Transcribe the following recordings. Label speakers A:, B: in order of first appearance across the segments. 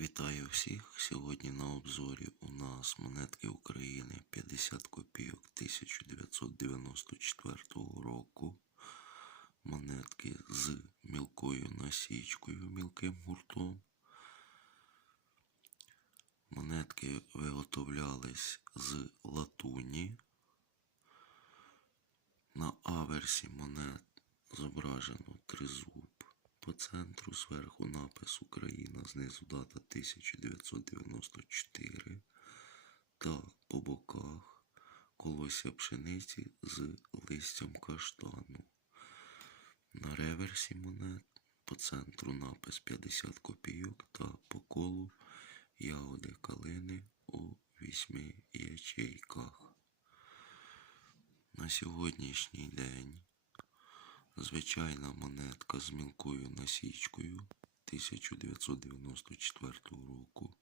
A: Вітаю всіх! Сьогодні на обзорі у нас монетки України 50 копійок 1994 року. Монетки з мілкою насічкою, мілким гуртом. Монетки виготовлялись з латуні. На аверсі монет зображено тризуб. По центру зверху напис Україна, знизу дата 1994 та по боках колося пшениці з листям каштану. На реверсі монет по центру напис 50 копійок та по колу ягоди калини у вісьми ячейках. На сьогоднішній день звичайна монетка з мілкою насічкою 1994 року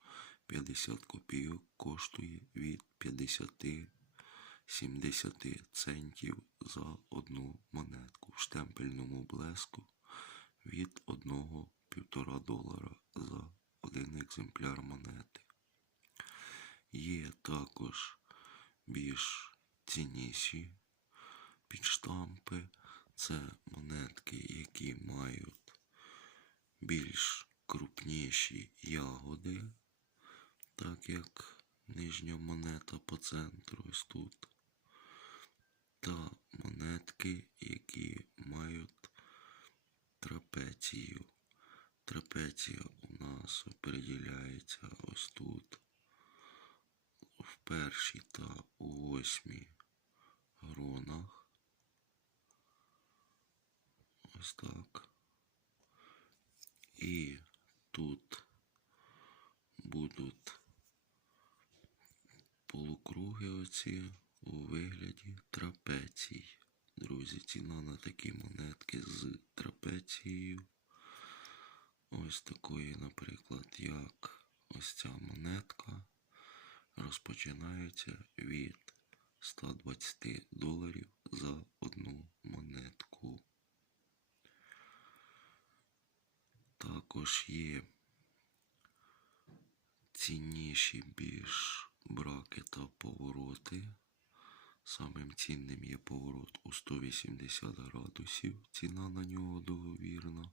A: 50 копійок коштує від 50-70 центів за одну монетку в штемпельному блеску від 1-1,5 долара за один екземпляр монети. Є також більш цінніші підштампи. Це монетки, які мають більш крупніші ягоди, так як нижня монета по центру ось тут. Та монетки, які мають трапецію. Трапеція у нас определяється ось тут, в першій та у восьмій гронах. Ось так. І тут будуть полукруги оці у вигляді трапецій. Друзі, ціна на такі монетки з трапецією. Ось такої, наприклад, як ось ця монетка розпочинається від 120 доларів за одну монетку. Також є цінніші більш браки та повороти. Самим цінним є поворот у 180 градусів, ціна на нього договірна.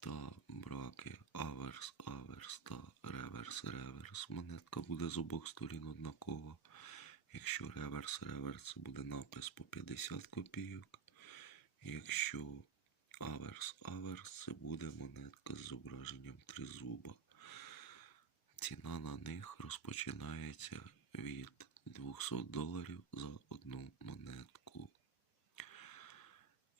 A: Та браки аверс, аверс та реверс, реверс. Монетка буде з обох сторін однакова. Якщо реверс, реверс буде напис по 50 копійок. Якщо Аверс. Аверс це буде монетка з зображенням тризуба. Ціна на них розпочинається від 200 доларів за одну монетку.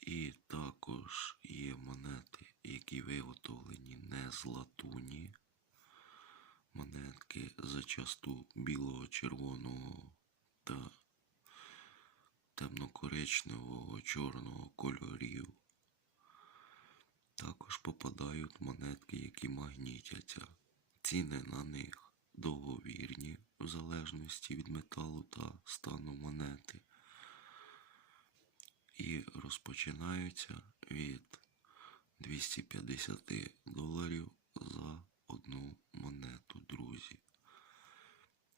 A: І також є монети, які виготовлені не з латуні. Монетки зачасту білого, червоного та темно-коричневого, чорного кольорів. Також попадають монетки, які магнітяться. Ціни на них договірні в залежності від металу та стану монети. І розпочинаються від 250 доларів за одну монету, друзі.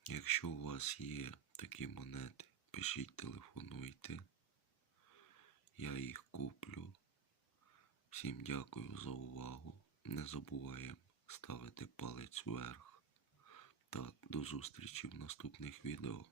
A: Якщо у вас є такі монети, пишіть, телефонуйте. Я їх. Всім дякую за увагу. Не забуваємо ставити палець вверх. Та до зустрічі в наступних відео.